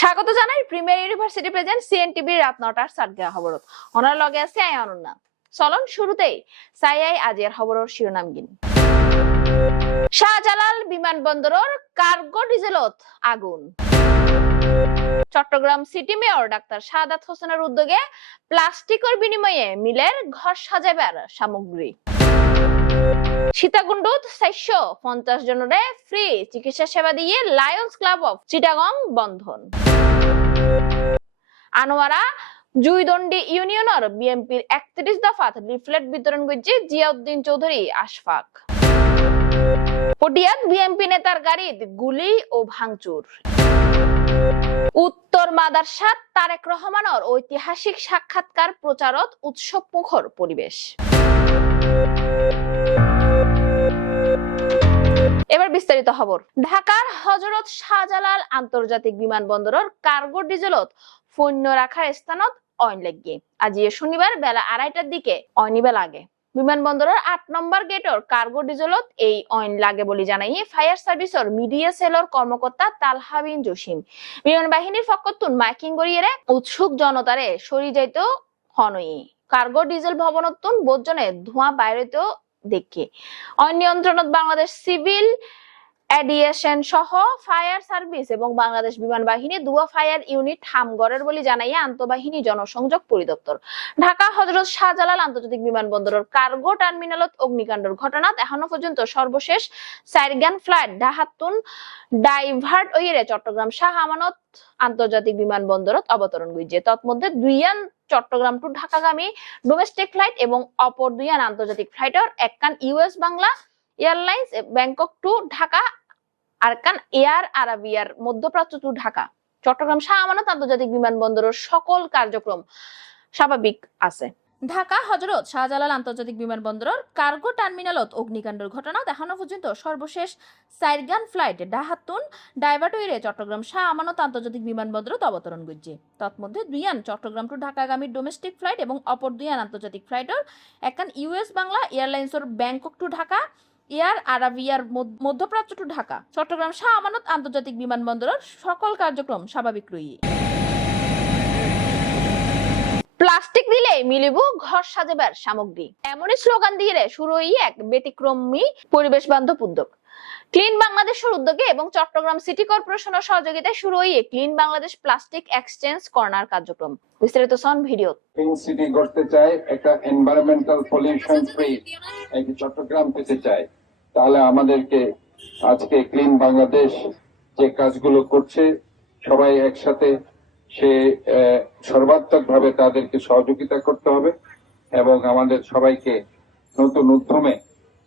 স্বাগত জানাই premier university present CNTV রাত ৯টার সাতগা খবরত ওনার লগে আছে আই অনন্যা। চলন শুরুতেই চাই আজিয়ার খবরের শিরোনামগিন। শাহজালাল বিমানবন্দরের কার্গো ডিজেলত আগুন। চট্টগ্রাম সিটি মেয়র ডাক্তার শাহাদাত হোসেনের উদ্যোগে প্লাস্টিকের বিনিময়ে মিলের ঘর সাজাবার সামগ্রী। সীতাকুণ্ডত ৪৫০ জনরে ফ্রি চিকিৎসা সেবা দিয়ে লায়ন্স ক্লাব অফ চিটাগং বন্ধন। আনোয়ারা জুইদন্ডি ইউনিয়নের বিএনপির ৩১ দফাত লিফলেট বিতরণ করছে জিয়াউদ্দিন চৌধুরী আশফাক। পটিয়াত বিএনপি নেতার গাড়িত গুলি ও ভাঙচুর। উত্তর মাদারসাত তারেক রহমানের ঐতিহাসিক সাক্ষাৎকার প্রচারত উৎসব মুখর পরিবেশ। এবার বিস্তারিত খবর। ঢাকার হযরত শাহজালাল আন্তর্জাতিক বিমানবন্দরের কার্গো ডিজেলত পণ্য রাখার স্থানত অইন লাগিয়ে আজি শনিবার বেলা ২:৩০টার দিকে অইনিবে লাগে। বিমানবন্দরের ৮ নম্বর গেটর কার্গো ডিজেলত এই অইন লাগে বলে জানাই ফায়ার সার্ভিসের মিডিয়া সেলর কর্মকর্তা তালহা বিন জসিম। বিমান বাহিনীর ফকতুন মাইকিং করিয়ে উৎসুক জনতারে সরি যাইতো হনই। কার্গো ডিজেল ভবনতুন বোধজনে ধোঁয়া বাইরেতেও দেখে অইন নিয়ন্ত্রণত বাংলাদেশ সিভিল এভিয়েশন সহ ফায়ার সার্ভিস এবং বাংলাদেশ বিমান বাহিনী দুয়া ফায়ার ইউনিট হামগড়ের বলে জানাইয়া আন্তঃবাহিনী জনসংযোগ পরিদপ্তর। ঢাকা হযরত শাহজালাল আন্তর্জাতিক বিমানবন্দরের কার্গো টার্মিনালত অগ্নিকাণ্ডের ঘটনাত এখনো পর্যন্ত সর্বশেষ ৪ ফ্লাইট ঢাকাতুন ডাইভার্ট হইয়ে চট্টগ্রাম শাহ আমানত আন্তর্জাতিক বিমানবন্দরত অবতরণ করেছে। তৎমধ্যে ২ চট্টগ্রাম টু ঢাকাগামী ডোমেস্টিক ফ্লাইট এবং অপর ২ আন্তর্জাতিক ফ্লাইটের একখান US Bangla Airlines Bangkok to Dhaka আর কান এয়ার আরাবিয়ার মধ্যপ্রাচ্য টু ঢাকা। চট্টগ্রাম শাহ আমানত আন্তর্জাতিক বিমানবন্দরের সকল কার্যক্রম স্বাভাবিক আছে। ঢাকা হযরত শাহজালাল আন্তর্জাতিক বিমানবন্দরের কার্গো টার্মিনালত অগ্নিকাণ্ডের ঘটনাত এখনো পর্যন্ত সর্বশেষ ৪ ফ্লাইট ঢাকাতুন ডাইভার্ট হইরে চট্টগ্রাম শাহ আমানত আন্তর্জাতিক বিমানবন্দরত অবতরণ করছে। তৎমধ্যে ২ চট্টগ্রাম টু ঢাকাগামী ডোমেস্টিক ফ্লাইট এবং অপর ২ আন্তর্জাতিক ফ্লাইটের একখান ইউএস বাংলা এয়ারলাইন্সের ব্যাংকক টু ঢাকা এয়ার আরাবিয়ার মধ্যপ্রাচ্য টু ঢাকা। চট্টগ্রাম শাহ আমানত আন্তর্জাতিক বিমানবন্দরের সকল কার্যক্রম স্বাভাবিক রইয়ে। প্লাস্টিক দিলে মিলিব ঘর সাজাবার সামগ্রী এমনই স্লোগান দিয়ে শুরু হই এক ব্যতিক্রমী পরিবেশ বান্ধব উদ্যোগ। ক্লিন বাংলাদেশের উদ্যোগে এবং চট্টগ্রাম সিটি কর্পোরেশনের সহযোগিতায় শুরু হই clean Bangladesh plastic exchange corner কার্যক্রম। বিস্তারিত সন ভিডিও। ক্লিন সিটি করতে চাই, একটা এনভায়রনমেন্টাল পলিউশন ফ্রি একটা চট্টগ্রাম পেতে চাই, তাহলে আমাদেরকে আজকে ক্লিন বাংলাদেশ যে কাজগুলো করছে সবাই একসাথে সে সর্বাত্মক ভাবে তাদেরকে সহযোগিতা করতে হবে এবং আমাদের সবাইকে নতুন উদ্যমে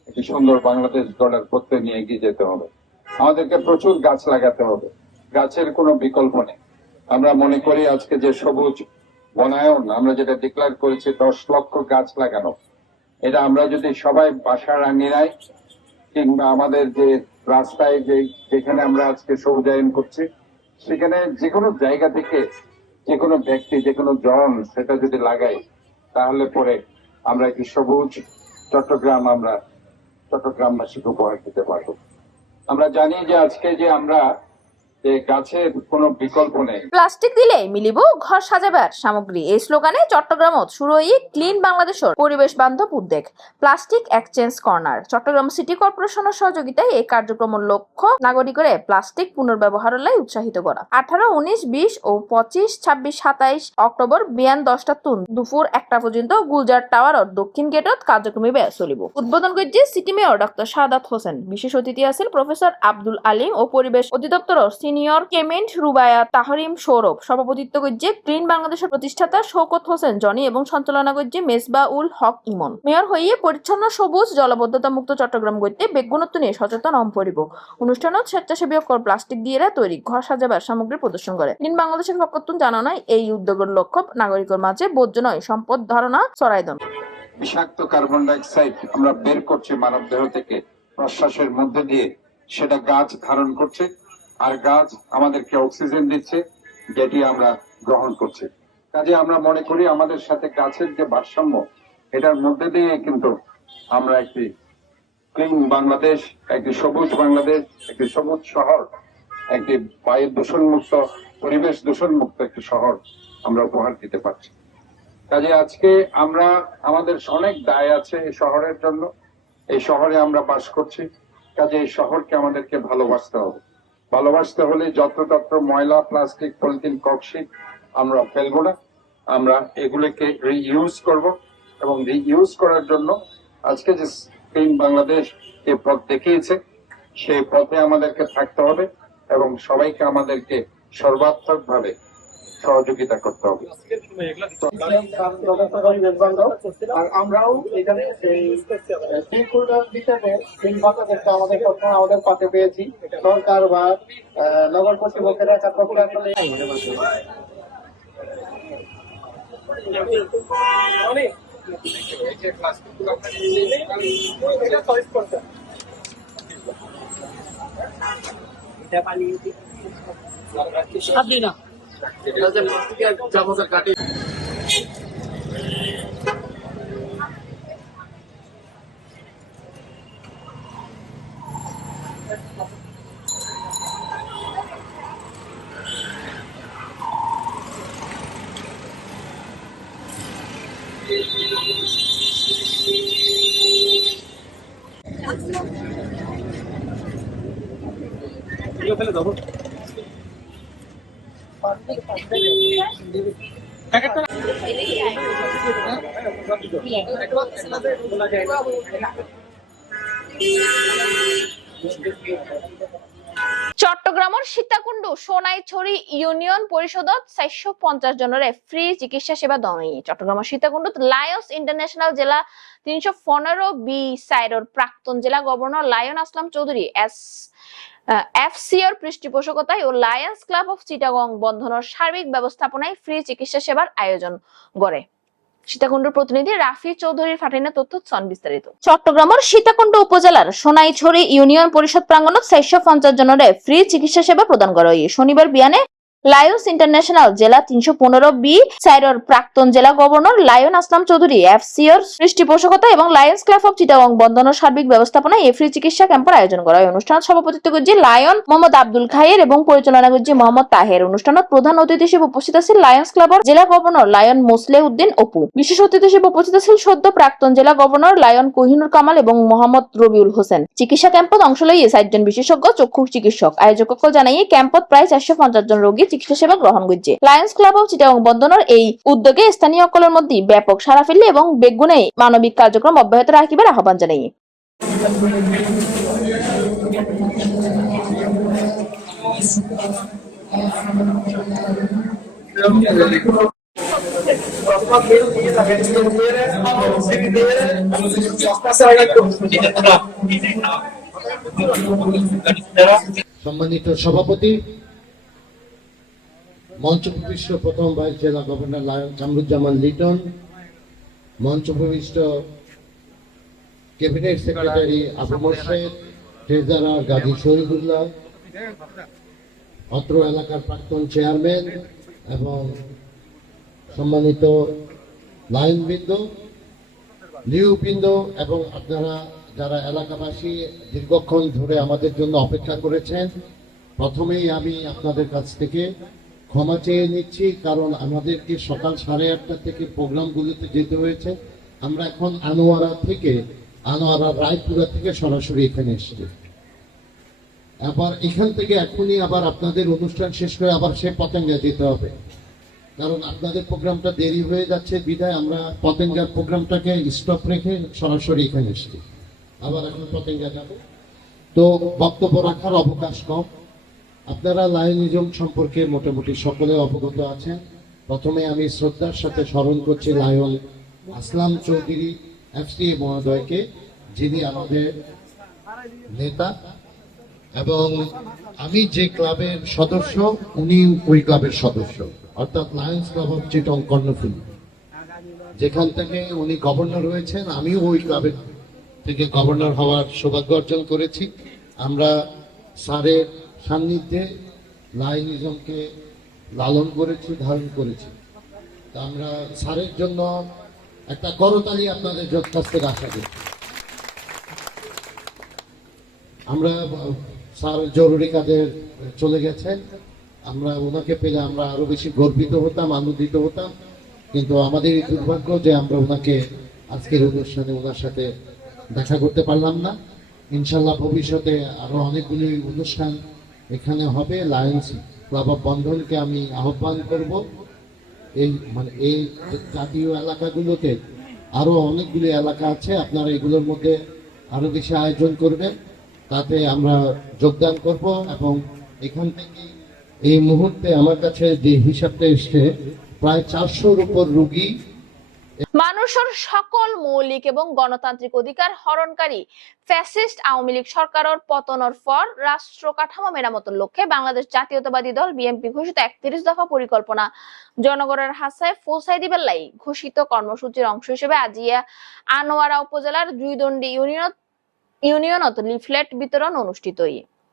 একটি সুন্দর বাংলাদেশ গড়ার পথে নিয়ে এগিয়ে যেতে হবে। আমাদেরকে প্রচুর গাছ লাগাতে হবে, গাছের কোনো বিকল্প নেই। আমরা মনে করি আজকে যে সবুজ বনায়ন আমরা যেটা ডিক্লেয়ার করেছি ১০ লক্ষ গাছ লাগানো, এটা আমরা যদি সবাই বাসার আঙিনায় কিংবা আমাদের যে রাস্তায় যেখানে আমরা আজকে সবুজায়ন করছি সেখানে যে কোনো জায়গা থেকে যে কোনো ব্যক্তি যে কোনো জন সেটা যদি লাগাই তাহলে পরে আমরা একটি সবুজ চট্টগ্রাম আমরা চট্টগ্রামবাসীকে উপহার দিতে পারবো। আমরা জানি যে আজকে যে আমরা গাছের কোনো বিকল্প নেই। প্লাস্টিক দিলে মিলিব ঘর সাজাবার সামগ্রী এই স্লোগানে চট্টগ্রামত শুরু হই ক্লিন বাংলাদেশের পরিবেশ বান্ধব উদ্যোগ plastic exchange corner. Chattogram city কর্পোরেশনের সহযোগিতায় এই কার্যক্রমের লক্ষ্য নাগরিকরে প্লাস্টিক পুনর্ব্যবহারের লাই উৎসাহিত করা। ১৮, ১৯, ২০ ও ২৫, ২৬, ২৭ অক্টোবর বিয়ান ১০টা তুন দুপুর ১টা পর্যন্ত গুলজার টাওয়ারর দক্ষিণ গেটত কার্যক্রমে চলিব। উদ্বোধন করছে city mayor doctor Shahadat Hossain. বিশেষ অতিথি আছেন প্রফেসর আব্দুল আলিম ও পরিবেশ অধিদপ্তরের সিনিয়র কেমেন্ট রুবায়া তাহরিম সৌরভ। সভাপতিত্ব করছে ক্লিন বাংলাদেশের প্রতিষ্ঠাতা শওকত হোসেন জনি এবং সঞ্চালনা করছে মেজবা উল হক ইমন। মেয়র হইয়ে পরিচ্ছন্ন সবুজ জলবদ্ধতা মুক্ত চট্টগ্রাম করতে বেগুনত্ব নিয়ে সচেতন হম পড়িব। অনুষ্ঠানত স্বেচ্ছাসেবী প্লাস্টিক দিয়ে তৈরি ঘর সাজাবার সামগ্রী প্রদর্শন করে। ক্লিন বাংলাদেশের পক্ষতুন জানানো এই উদ্যোগের লক্ষ্য নাগরিকের মাঝে বর্জ্য নয় সম্পদ ধারণা ছড়াই দেন। বিষাক্ত কার্বন ডাইঅক্সাইড আমরা বের করছি মানব দেহ থেকে প্রশ্বাসের মধ্যে দিয়ে, সেটা গাছ ধারণ করছে আর গাছ আমাদেরকে অক্সিজেন দিচ্ছে যেটি আমরা গ্রহণ করছি। কাজে আমরা মনে করি আমাদের সাথে গাছের যে ভারসাম্য এটার মধ্যে দিয়ে কিন্তু আমরা একটি ক্লিন বাংলাদেশ, একটি সবুজ বাংলাদেশ, একটি সবুজ শহর, একটি বায়ু দূষণ মুক্ত পরিবেশ দূষণ মুক্ত একটি শহর আমরা উপহার দিতে পারছি। কাজে আজকে আমরা আমাদের অনেক দায় আছে এই শহরের জন্য। এই শহরে আমরা বাস করছি, কাজে এই শহরকে আমাদেরকে ভালোবাসতে হবে। ভালোবাসতে হলে যত্রতত্র ময়লা, প্লাস্টিক, পলিথিন, ককশিট আমরা ফেলবো না। আমরা এগুলোকে রিইউজ করব এবং রিইউজ করার জন্য আজকে যে ক্লিন বাংলাদেশ যে পথ দেখিয়েছে সেই পথে আমাদেরকে থাকতে হবে এবং সবাইকে আমাদেরকে সর্বাত্মক ভাবে সহযোগিতা করতে হবে। আর আমরাও এখানে আমাদের পাশে পেয়েছি সরকার বা নগর কর্তৃপক্ষের আপনি না কাটে ফেলে দেবো চট্টগ্রামের সীতাকুণ্ড সোনাইছড়ি ইউনিয়ন পরিষদত 450 জনের ফ্রি চিকিৎসা সেবা দনই। চট্টগ্রামের সীতাকুণ্ডত লায়ন্স ইন্টারন্যাশনাল জেলা 315 বি সাইডর প্রাক্তন জেলা গভর্নর লায়ন আসলাম চৌধুরী এফসিআর পৃষ্ঠপোষকতায় ও লায়ন্স ক্লাব অফ চিটাগং বন্ধনের সার্বিক ব্যবস্থাপনায় ফ্রি চিকিৎসা সেবার আয়োজন করে। সীতাকুণ্ডের প্রতিনিধি রাফি চৌধুরীর ফাটিনা তথ্য বিস্তারিত। চট্টগ্রামের সীতাকুণ্ড উপজেলার সোনাইছড়ি ইউনিয়ন পরিষদ প্রাঙ্গণত 450 জনের ফ্রি চিকিৎসা সেবা প্রদান করা হয়। শনিবার বিয়ানে লায়ন্স ইন্টারন্যাশনাল জেলা 315 বি সাইডর প্রাক্তন জেলা গভর্নর লায়ন আসলাম চৌধুরী এফসিআর পৃষ্ঠপোষকতা এবং লায়ন্স ক্লাব অফ চিটাগং বন্ধনের সার্বিক ব্যবস্থাপনায় এই ফ্রি চিকিৎসা ক্যাম্পের আয়োজন করা হয়। অনুষ্ঠানত সভাপতিত্ব করছে লায়ন মোহাম্মদ আব্দুল খায়ের এবং পরিচালনা করছে মোহাম্মদ তাহের। অনুষ্ঠানত প্রধান অতিথি হিসেবে উপস্থিত আছেন লায়ন্স ক্লাবের জেলা governor lion Moseley Uddin Apu. বিশেষ অতিথি হিসেবে উপস্থিত আছেন সদ্য প্রাক্তন জেলা গভর্নর লায়ন কোহিনুর কামাল এবং মোহাম্মদ রবিউল হোসেন। চিকিৎসা ক্যাম্পত অংশ লইয়ে 60 জন বিশেষজ্ঞ চক্ষু চিকিৎসক। আয়োজকসকল জানাইয়ে ক্যাম্পত প্রায় 450 জন রোগী চিকিৎসা সেবা গ্রহণ করছে। লায়ন্স ক্লাব অফ চিটাগং বন্ধনের এই উদ্যোগে স্থানীয় সকলের মধ্যে ব্যাপক সাড়া ফেললে এবং বেগুনে মানবিক কার্যক্রম অব্যাহত রাখিবার আহ্বান জানাই। সম্মানিত সভাপতি, মঞ্চ প্রবিষ্ট প্রথম ভাইস জেলা গভর্নর কামরুজ্জামান লিটন, মঞ্চ প্রবিষ্ট cabinet secretary Abu Morshed, treasurer Gazi Shahidullah, অত্র এলাকার প্রাক্তন চেয়ারম্যান এবং সম্মানিত লাইনবৃন্দ, লিউবৃন্দ এবং আপনারা যারা এলাকাবাসী দীর্ঘক্ষণ ধরে আমাদের জন্য অপেক্ষা করেছেন, প্রথমেই আমি আপনাদের কাছ থেকে ক্ষমা চেয়ে নিচ্ছি, কারণ আমাদেরকে সকাল 8:30 থেকে প্রোগ্রামগুলোতে যেতে হয়েছে। আমরা এখন আনোয়ারা রায়পুরা থেকে সরাসরি এখানে এসেছি। আবার এখান থেকে এখনই আবার আপনাদের অনুষ্ঠান শেষ করে আবার সে পতেঙ্গা যেতে হবে, কারণ আপনাদের প্রোগ্রামটা দেরি হয়ে যাচ্ছে বিধায় আমরা পতেঙ্গার প্রোগ্রামটাকে স্টপ রেখে সরাসরি এখানে এসেছি। আবার এখন পতেঙ্গা যাব, তো বক্তব্য রাখার অবকাশ কম। আপনারা লায়নিজম সম্পর্কে মোটামুটি সকলে অবগত আছেন। প্রথমে আমি শ্রদ্ধার সাথে স্মরণ করছি লায়ন আসলাম চৌধুরী এফসিএ মহোদয়কে, যিনি আমাদের নেতা এবং আমি যে ক্লাবের সদস্য উনি ওই ক্লাবের সদস্য, অর্থাৎ লায়ন্স ক্লাব অফ চিটং কর্ণফুলী, যেখান থেকে উনি গভর্নর হয়েছেন। আমিও ওই ক্লাবের থেকে গভর্নর হওয়ার সৌভাগ্য অর্জন করেছি। আমরা স্যারের সান্নিধ্যে লায়নিজমকে লালন করেছি, ধারণ করেছি। তা আমরা স্যারের জন্য একটা করতালি আপনাদের কাছ থেকে আশা করি। আমরা স্যার জরুরি কাজে চলে গেছেন, আমরা ওনাকে পেলে আমরা আরো বেশি গর্বিত হতাম, আনন্দিত হতাম। কিন্তু আমাদের এই দুর্ভাগ্য যে আমরা ওনাকে আজকের অনুষ্ঠানে ওনার সাথে দেখা করতে পারলাম না। ইনশাল্লাহ ভবিষ্যতে আরো অনেকগুলি অনুষ্ঠান এখানে হবে। লায়ন্স ক্লাব অফ বন্ধনকে আমি আহ্বান করব এই জাতীয় এলাকাগুলোতে আরো অনেকগুলি এলাকা আছে, আপনারা এগুলোর মধ্যে আরো বেশি আয়োজন করবেন, তাতে আমরা যোগদান করব। এবং এখান থেকে এই মুহূর্তে আমার কাছে যে হিসাবটা এসছে, প্রায় 400-র উপর রোগী। মানুষের সকল মৌলিক এবং গণতান্ত্রিক অধিকার হরণকারী ফ্যাসিস্ট আওয়ামী লীগ সরকারের পতনের পর রাষ্ট্র কাঠামো মেরামতের লক্ষ্যে বাংলাদেশ জাতীয়তাবাদী দল বিএনপি ঘোষিত 31 দফা পরিকল্পনা জনগণের হাসায় পৌঁছাই দিবার লাই ঘোষিত কর্মসূচির অংশ হিসেবে আজিয়া আনোয়ারা উপজেলার দুইদণ্ডী ইউনিয়নত লিফলেট বিতরণ অনুষ্ঠিত।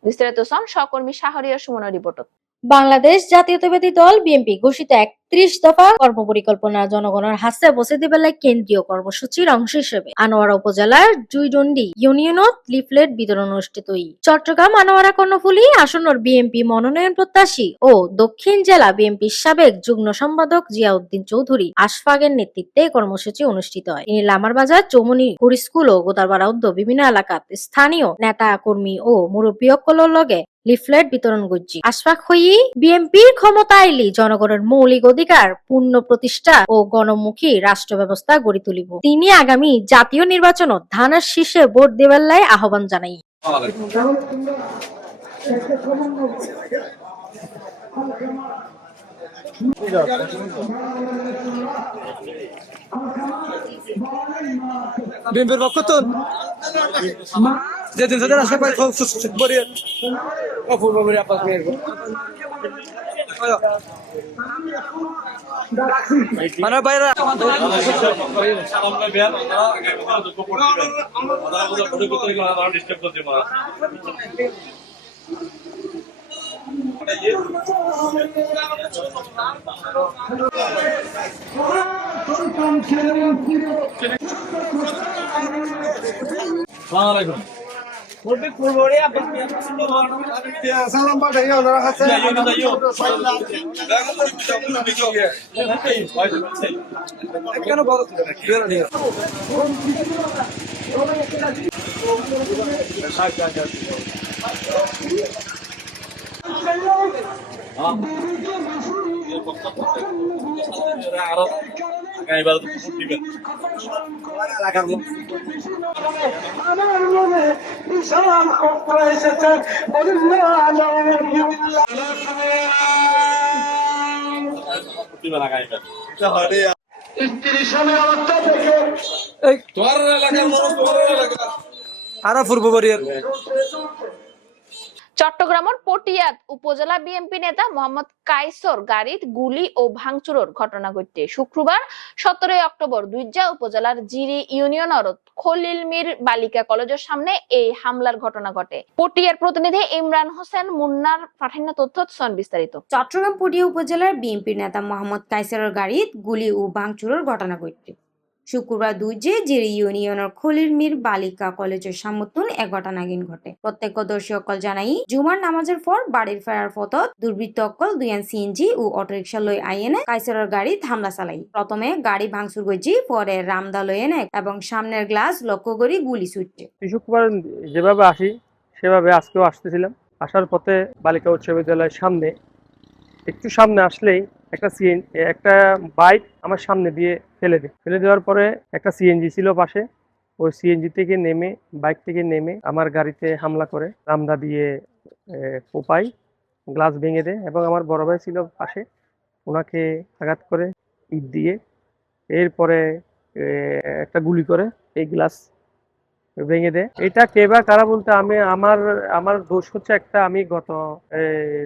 বিস্তারিত সহকর্মী শাহরিয়ার সুমনের রিপোর্ট। বাংলাদেশ জাতীয়তাবাদী দল বিএনপি ঘোষিত 31 দফা কর্মপরিকল্পনা জনগণের হাতে পৌঁছে দিবার কেন্দ্রীয় কর্মসূচির অংশ হিসেবে আনোয়ারা উপজেলার জুইডন্ডি ইউনিয়নত লিফলেট বিতরণ অনুষ্ঠিত। চট্টগ্রাম আনোয়ারা কর্ণফুলী আসনের বিএনপি মনোনয়ন প্রত্যাশী ও দক্ষিণ জেলা বিএনপির সাবেক যুগ্ম সম্পাদক জিয়াউদ্দিন চৌধুরী আশফাকের নেতৃত্বে কর্মসূচি অনুষ্ঠিত হয়। তিনি লামারবাজার, চৌমনি, স্কুল ও গোদারপাড়া বিভিন্ন এলাকাত স্থানীয় নেতা কর্মী ও মুরব্বী সকলের লগে লিফলেট বিতরণ করছি। আশফাক হই বিএনপির ক্ষমতা আইলি জনগণের মৌলিক অধিকার পূর্ণ প্রতিষ্ঠা ও গণমুখী রাষ্ট্র ব্যবস্থা গড়ি তুলিব। তিনি আগামী জাতীয় নির্বাচনত ধানের শীর্ষে ভোট দেবার লাই আহ্বান জানাই। বিএনপির পক্ষ তো যেদিন সেদিন আসে পাই অপূর্ব করে আপাত মানে বাইরে সালাম পাঠাই ওনারা কাছে কেন বড় আমার মনে বিশাল কষ্ট এসেছে স্ত্রী স্বামীর অবস্থা থেকে আরো পূর্ববাড়ির চট্টগ্রামের পটিয়াত উপজেলা বিএনপি নেতা মোহাম্মদ কাইসর গাড়িত গুলি ও ভাঙচুরের ঘটনা ঘটে শুক্রবার 17 অক্টোবর দুইজা উপজেলার জিরি ইউনিয়নের খলিল মির বালিকা কলেজের সামনে এই হামলার ঘটনা ঘটে। পটিয়ার প্রতিনিধি ইমরান হোসেন মুন্নার পাঠানো তথ্য বিস্তারিত। চট্টগ্রাম পটিয়া উপজেলার বিএনপি নেতা মোহাম্মদ কাইসরের গাড়িত গুলি ও ভাঙচুরের ঘটনা ঘটে শুক্রবার দুইজে জিরি ইউনিয়নের খলিল মির বালিকা কলেজের সামনে এক ঘটনাগিন ঘটে। প্রত্যক্ষদর্শী অকল জানাই জুমার নামাজের পর বাড়ির ফেরার পথত দুর্বৃত্ত অকল দুইয়ান সিএনজি ও অটোরিকশা লই আইনে কাইসরের গাড়ি হামলা চালাই। প্রথমে গাড়ি ভাঙচুর গজি, পরে রামদা লই এনে এবং সামনের গ্লাস লক্ষ্য করে গুলি ছুটছে। শুক্রবার যেভাবে আসি সেভাবে আজকেও আসতেছিলাম। আসার পথে বালিকা উচ্চ বিদ্যালয়ের সামনে একটু সামনে আসলেই একটা বাইক আমার সামনে দিয়ে ফেলে দেওয়ার পরে একটা সিএনজি ছিল পাশে, ওই সিএনজি থেকে নেমে বাইক থেকে নেমে আমার গাড়িতে হামলা করে রামদা দিয়ে কোপাই, গ্লাস ভেঙে দেয় এবং আমার বড় ভাই ছিল পাশে, ওনাকে আঘাত করে ইট দিয়ে, এরপরে একটা গুলি করে এই গ্লাস ভেঙে দেয়। এটা কে বা কারা বলতে আমার দোষ হচ্ছে একটা, আমি গত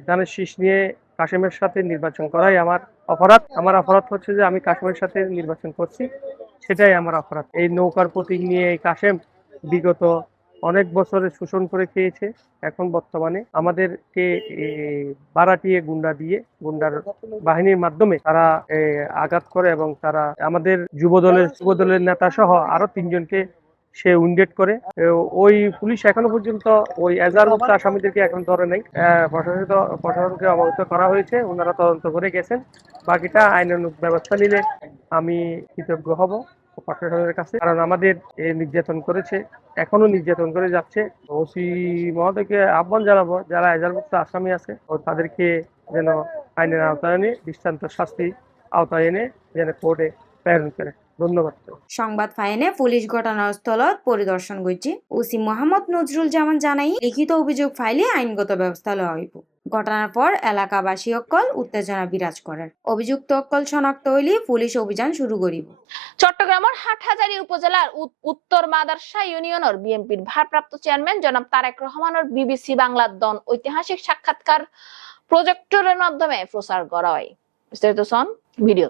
ধানের শীষ নিয়ে কাশেমের সাথে নির্বাচন করাই আমার অপরাধ। আমার অপরাধ হচ্ছে যে আমি কাশেমের সাথে নির্বাচন করছি, সেটাই আমার অপরাধ। এই নৌকার প্রতীক নিয়ে এই কাশেম বিগত অনেক বছরে শোষণ করে খেয়েছে। এখন বর্তমানে আমাদেরকে বাড়াটিয়ে গুন্ডার বাহিনীর মাধ্যমে তারা আঘাত করে এবং তারা আমাদের যুবদলের নেতা সহ আরো 3 জনকে সে উইন্ডেড করে। ওই পুলিশ এখনো পর্যন্ত ওই এজাহারভুক্ত আসামিদেরকে এখন ধরে নাই। প্রশাসনকে অবগত করা হয়েছে, ওনারা তদন্ত করে গেছেন। বাকিটা আইনানুগ ব্যবস্থা নিলে আমি কৃতজ্ঞ হব প্রশাসনের কাছে, কারণ আমাদের নির্যাতন করেছে, এখনো নির্যাতন করে যাচ্ছে। ওসি মহোদয়কে আহ্বান জানাবো যারা এজাহারভুক্ত আসামি আছে ও তাদেরকে যেন আইনের আওতায় এনে দৃষ্টান্ত শাস্তি আওতায় এনে যেন কোর্টে প্রেরণ করে। ধন্যবাদ। সংবাদ ফাইনে পুলিশ ঘটনাস্থলত পরিদর্শন করছে। ওসি মোহাম্মদ নজরুল জামান জানাই লিখিত অভিযোগ ফাইলে আইনগত ব্যবস্থা লওয়া হইব। ঘটনার পর এলাকাবাসী অকল উত্তেজনা বিরাজ করার অভিযুক্ত অকল শনাক্ত হইলে পুলিশ অভিযান শুরু করিব। চট্টগ্রামের হাটহাজারী উপজেলার উত্তর মাদারসা ইউনিয়নের বিএনপির ভারপ্রাপ্ত চেয়ারম্যান জনাব তারেক রহমানের বিবিসি বাংলার দন ঐতিহাসিক সাক্ষাৎকার প্রজেক্টরের মাধ্যমে প্রচার করা হয়। বিস্তারিত শুন ভিডিও।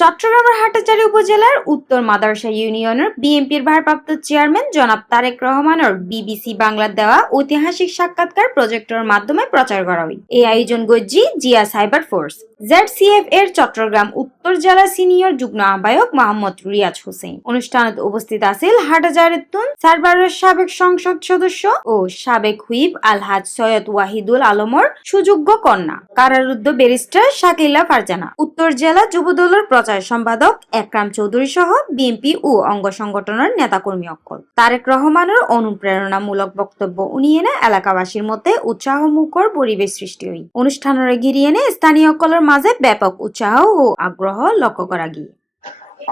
চট্টগ্রামের হাটহাজারী উপজেলার উত্তর মাদারসা ইউনিয়নের বিএনপির ভারপ্রাপ্ত চেয়ারম্যান জনাব তারেক রহমানের বিবিসি বাংলার দেওয়া ঐতিহাসিক সাক্ষাৎকার প্রজেক্টরের মাধ্যমে প্রচার করা হয়। এই আয়োজন গজ্জি জিয়া সাইবার ফোর্স ZCF এর চট্টগ্রাম উত্তর জেলা সিনিয়র যুগ্ম আহ্বায়ক মোহাম্মদ রিয়াজ হোসেন। অনুষ্ঠানত উপস্থিত আছেন হাটহাজারীতুন সার্ভারের সাবেক সংসদ সদস্য ও সাবেক হুইপ আলহাজ সৈয়দ ওয়াহিদুল আলমর সুযোগ্য কন্যা কারারুদ্ধ ব্যারিস্টার শাকিলা ফারজানা, উত্তর জেলা যুবদলের প্রচার সম্পাদক একরাম চৌধুরী সহ বিএনপি ও অঙ্গ সংগঠনের নেতাকর্মী অকল। তারেক রহমানের অনুপ্রেরণামূলক বক্তব্য উনিয়ে এলাকাবাসীর মধ্যে উৎসাহমুখর পরিবেশ সৃষ্টি হয়। অনুষ্ঠানের ঘিরিয়ে স্থানীয় অকলের মাঝে ব্যাপক উৎসাহ ও আগ্রহ লক্ষ্য করা গিয়ে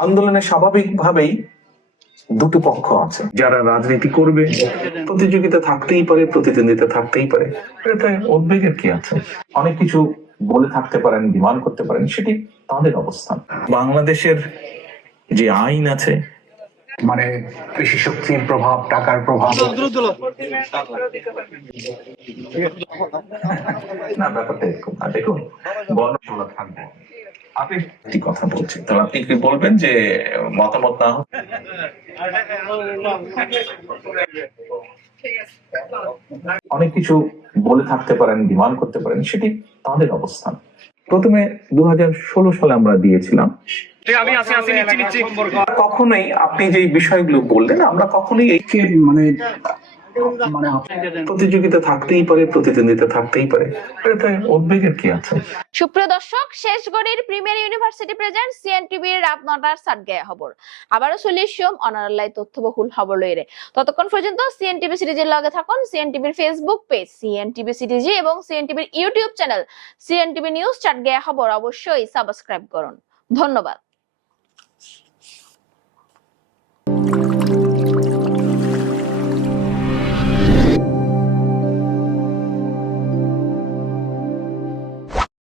আন্দোলনে স্বাভাবিকভাবেই দুটো পক্ষ আছে, যারা রাজনীতি করবে, প্রতিযোগিতা থাকতেই পারে, প্রতিদ্বন্দ্বিতা থাকতেই পারে, এটা উদ্বেগের কি আছে? অনেক কিছু বলে থাকতে পারেন, ডিমান্ড করতে পারেন, সেটি তাদের অবস্থান। বাংলাদেশের যে আইন আছে, মানে পেশি শক্তির প্রভাব, টাকার প্রভাব, না ব্যাপারটা এরকম না। দেখুন, বর্ণসংখ্যা থাকবে, আপনি কি কথা বলছেন, তাহলে আপনি কি বলবেন যে মতামত না হোক? অনেক কিছু বলে থাকতে পারেন, ডিমান্ড করতে পারেন, সেটি তাদের অবস্থান। প্রথমে 2016 সালে আমরা দিয়েছিলাম। কখনোই আপনি যে বিষয়গুলো বললেন, আমরা কখনোই মানে প্রতিযোগিতা থাকতেই পারে, প্রতিদ্বন্দ্বিতা থাকতেই পারে, এটা উদ্বেগের কি আছে? সুপ্রিয় দর্শক, শেষ গড়ির প্রিমিয়ার ইউনিভার্সিটি প্রেজেন্ট সিএনটিভির রাত 9টার সাতগায়া খবর আবারও চলিশম অনারালাই তথ্যবহুল খবর লইরে। ততক্ষণ পর্যন্ত সিএনটিভি সিরিজের লগে থাকুন। সিএনটিভির ফেসবুক পেজ সিএনটিভি সিরিজি এবং সিএনটিভির ইউটিউব চ্যানেল সিএনটিভি নিউজ চাটগায়া খবর অবশ্যই সাবস্ক্রাইব করুন। ধন্যবাদ।